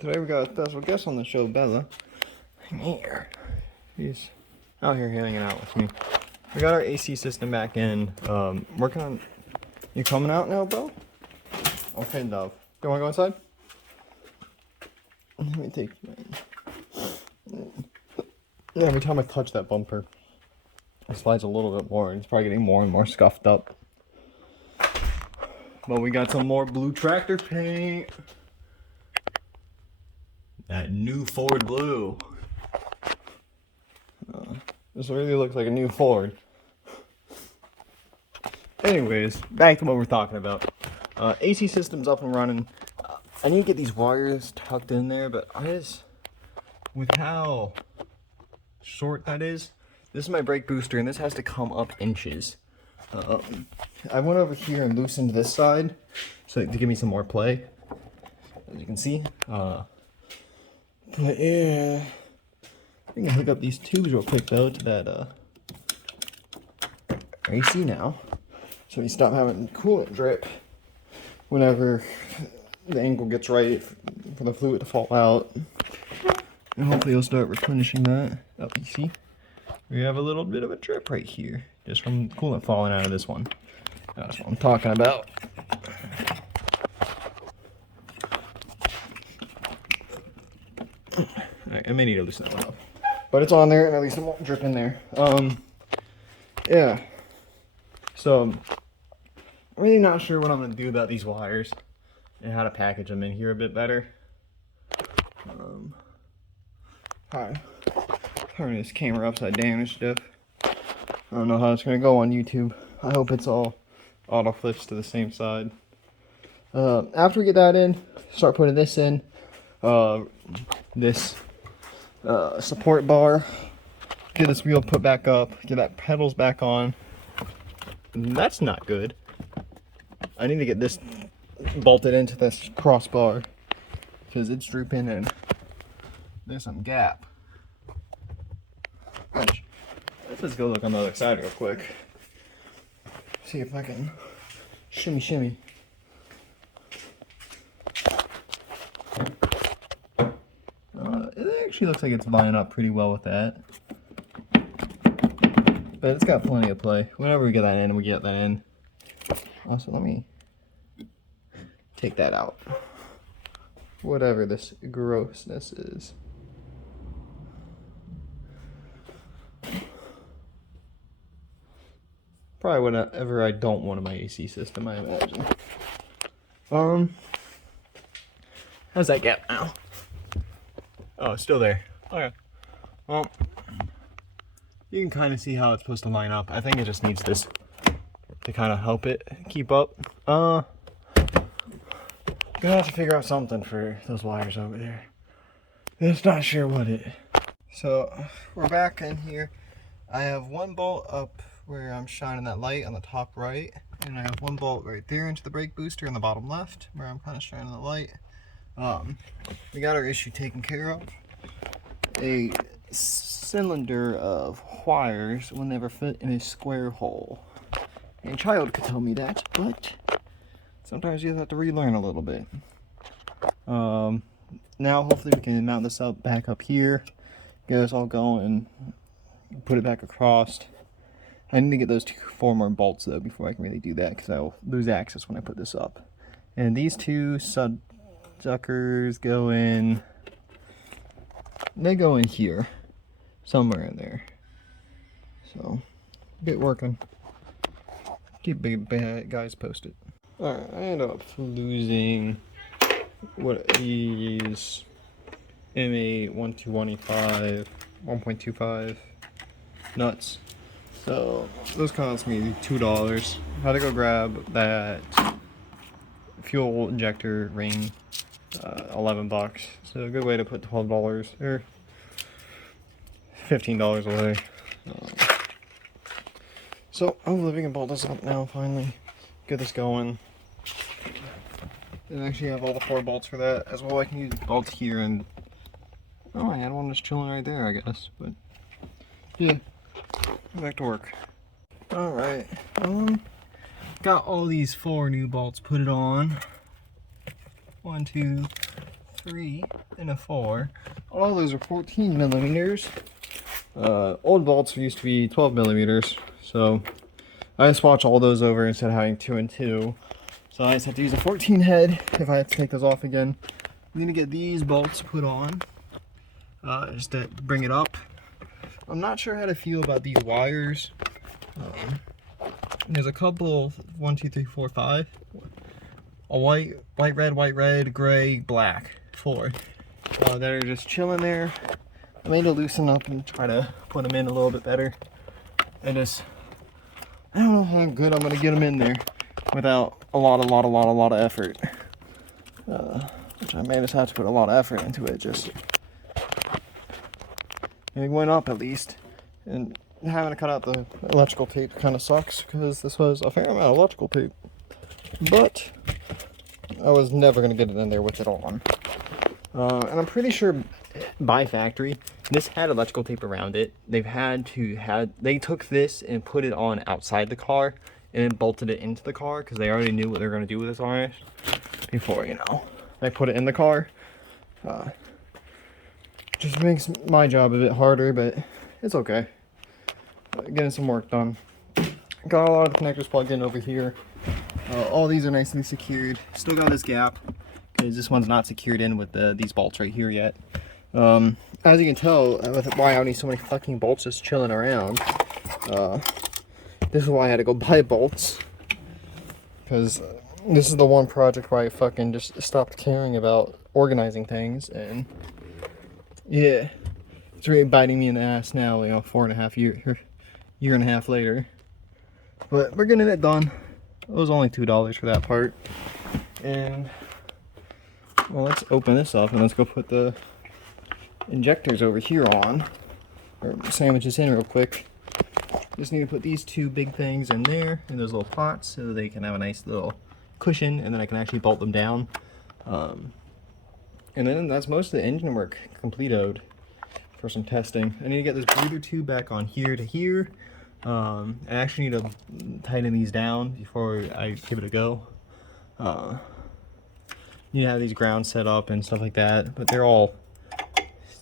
Today we got a special guest on the show, Bella. I'm here. He's out here hanging out with me. We got our AC system back in. Working on. You coming out now, bro? Okay, love. You wanna go inside? Let me take. Every time I touch that bumper, it slides a little bit more. It's probably getting more and more scuffed up. But we got some more blue tractor paint. That new Ford blue. This really looks like a new Ford. Anyways, back to what we're talking about. AC system's up and running. I need to get these wires tucked in there, but with how short that is, this is my brake booster, and this has to come up inches. I went over here and loosened this side so to give me some more play, as you can see. But yeah, I can hook up these tubes real quick though to that AC now, so we stop having coolant drip whenever the angle gets right for the fluid to fall out, and hopefully it'll start replenishing that. Oh, you see, we have a little bit of a drip right here just from coolant falling out of this one. That's what I'm talking about. Alright, I may need to loosen that one up, but it's on there, and at least it won't drip in there. Yeah. So, I'm really not sure what I'm gonna do about these wires and how to package them in here a bit better. Hi. Turn this camera upside down and stuff. I don't know how it's gonna go on YouTube. I hope it's all auto flips to the same side. After we get that in, start putting this in. This support bar. Get this wheel put back up. Get that pedals back on. That's not good. I need to get this bolted into this crossbar because it's drooping and there's some gap. Let's go look on the other side real quick. See if I can shimmy. It actually looks like it's lining up pretty well with that. But it's got plenty of play. Whenever we get that in, we get that in. Also, let me take that out. Whatever this grossness is. Probably whatever I don't want in my AC system, I imagine. How's that gap now? Oh, it's still there. Okay. Well, you can kind of see how it's supposed to line up. I think it just needs this to kind of help it keep up. Gonna have to figure out something for those wires over there. Just not sure what it. So we're back in here. I have one bolt up where I'm shining that light on the top right, and I have one bolt right there into the brake booster in the bottom left where I'm kind of shining the light. We got our issue taken care of. A cylinder of wires will never fit in a square hole. And child could tell me that, but sometimes you have to relearn a little bit. Now hopefully we can mount this up back up here, get us all going, put it back across. I need to get those 4 more bolts though before I can really do that, because I will lose access when I put this up. And these 2 suckers go in. They go in here, somewhere in there. So, get working. Keep big guys posted. Alright, I ended up losing what these MA1225 1.25 nuts. So those cost me $2. I had to go grab that fuel injector ring, $11. So a good way to put $12 or $15 away. So hopefully we can bolt this up now finally. Get this going. And actually have all the 4 bolts for that as well. I can use bolts here, and oh, I had one just chilling right there, I guess. But yeah, back to work. All right, got all these 4 new bolts put it on. 1, 2, 3 and a 4. All those are 14 millimeters. Old bolts used to be 12 millimeters, so I swatched all those over instead of having 2 and 2. So I just have to use a 14 head if I have to take those off again. I'm gonna get these bolts put on, just to bring it up. I'm not sure how to feel about these wires. There's a couple, 1, 2, 3, 4, 5. A white, red, gray, black. 4. That are just chilling there. I made to loosen up and try to put them in a little bit better. I don't know how good I'm gonna get them in there without a lot of effort. Which I may just have to put a lot of effort into it. Just it went up at least, and having to cut out the electrical tape kind of sucks because this was a fair amount of electrical tape. But I was never gonna get it in there with it on. And I'm pretty sure by factory this had electrical tape around it. They took this and put it on outside the car and then bolted it into the car because they already knew what they were going to do with this harness before, you know, they put it in the car. Just makes my job a bit harder, but it's okay. Getting some work done. Got a lot of the connectors plugged in over here. All these are nicely secured. Still got this gap because this one's not secured in with these bolts right here yet. As you can tell, with why I need so many fucking bolts just chilling around, this is why I had to go buy bolts, because this is the one project where I fucking just stopped caring about organizing things, and yeah, it's really biting me in the ass now, you know, 4.5 year and a half later. But we're getting it done. It was only $2 for that part. And well, let's open this up and let's go put the injectors over here on, or sandwich this in real quick. Just need to put these 2 big things in there in those little pots so they can have a nice little cushion, and then I can actually bolt them down. And then that's most of the engine work completed for some testing. I need to get this breather tube back on here to here. I actually need to tighten these down before I give it a go. You have these grounds set up and stuff like that, but they're all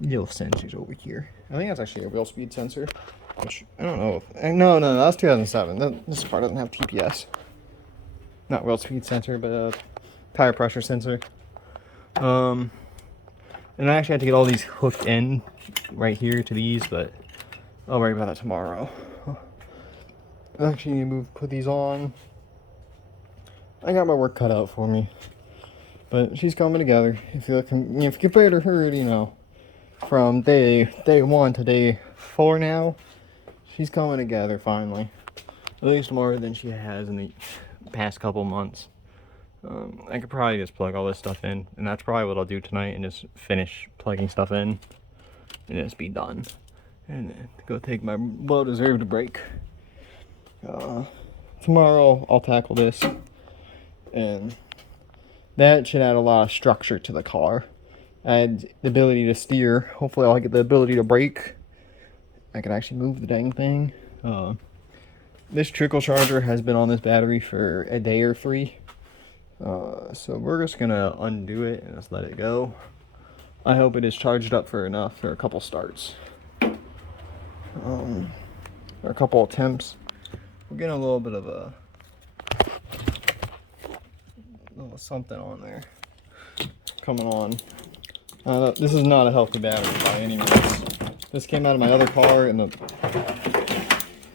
little sensors over here. I think that's actually a wheel speed sensor, which I don't know. No, that's 2007. This car doesn't have TPS. Not wheel speed sensor, but a tire pressure sensor. And I actually had to get all these hooked in right here to these, but I'll worry about that tomorrow. I actually need to put these on. I got my work cut out for me, but she's coming together. If you compare to her, you know, from day 1 to day 4 now, she's coming together finally. At least more than she has in the past couple months. I could probably just plug all this stuff in, and that's probably what I'll do tonight, and just finish plugging stuff in and just be done, and then go take my well-deserved break. Tomorrow I'll tackle this, and that should add a lot of structure to the car. Add the ability to steer. Hopefully I'll get the ability to brake. I can actually move the dang thing. This trickle charger has been on this battery for a day or 3. So we're just gonna undo it and just let it go. I hope it is charged up for enough for a couple starts. Or a couple attempts. We're getting a little bit of a little something on there coming on. This is not a healthy battery by any means. This came out of my other car, and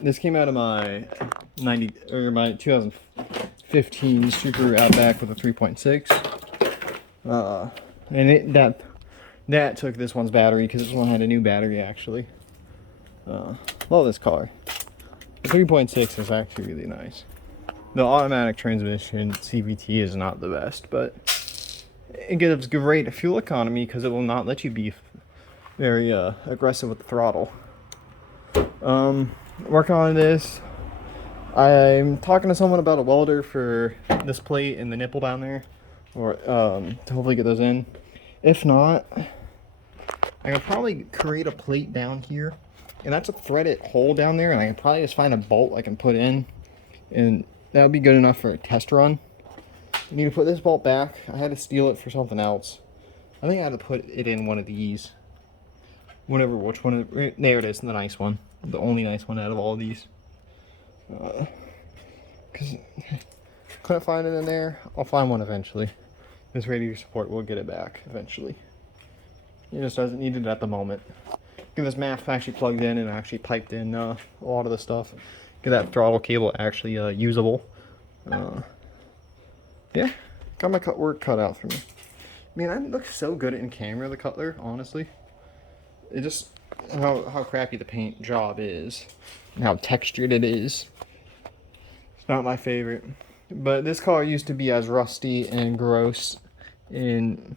this came out of my my 2015 Subaru Outback with a 3.6. And that took this one's battery because this one had a new battery actually. Love this car. The 3.6 is actually really nice. The automatic transmission CVT is not the best, but it gives great fuel economy because it will not let you be very aggressive with the throttle. Working on this. I'm talking to someone about a welder for this plate and the nipple down there, or to hopefully get those in. If not, I can probably create a plate down here, and that's a threaded hole down there, and I can probably just find a bolt I can put in, and that would be good enough for a test run. I need to put this bolt back. I had to steal it for something else. I think I had to put it in one of these. Whatever, which one? There it is, the nice one. The only nice one out of all these. Because couldn't find it in there. I'll find one eventually. This radio support will get it back eventually. It just doesn't need it at the moment. Get this MAF actually plugged in and actually piped in a lot of the stuff. Get that throttle cable actually usable. Yeah, got my work cut out for me. Man, I look so good in camera, the Cutler, honestly. It just, how crappy the paint job is, and how textured it is. It's not my favorite. But this car used to be as rusty and gross, and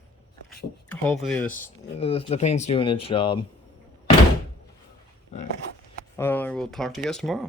hopefully the paint's doing its job. Alright. I will talk to you guys tomorrow.